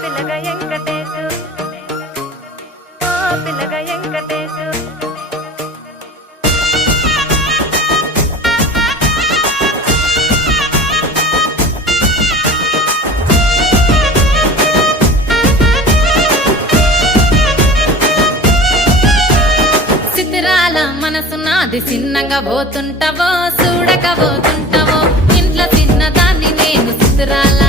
పిల్లగ వెంకటేశు ఓ పిల్లగ వెంకటేశు సితిరాల మనసు నాది చిన్నగా పోతుంటావో చూడక పోతుంటావో ఇంట్లో చిన్నదాన్ని నేను సితిరాల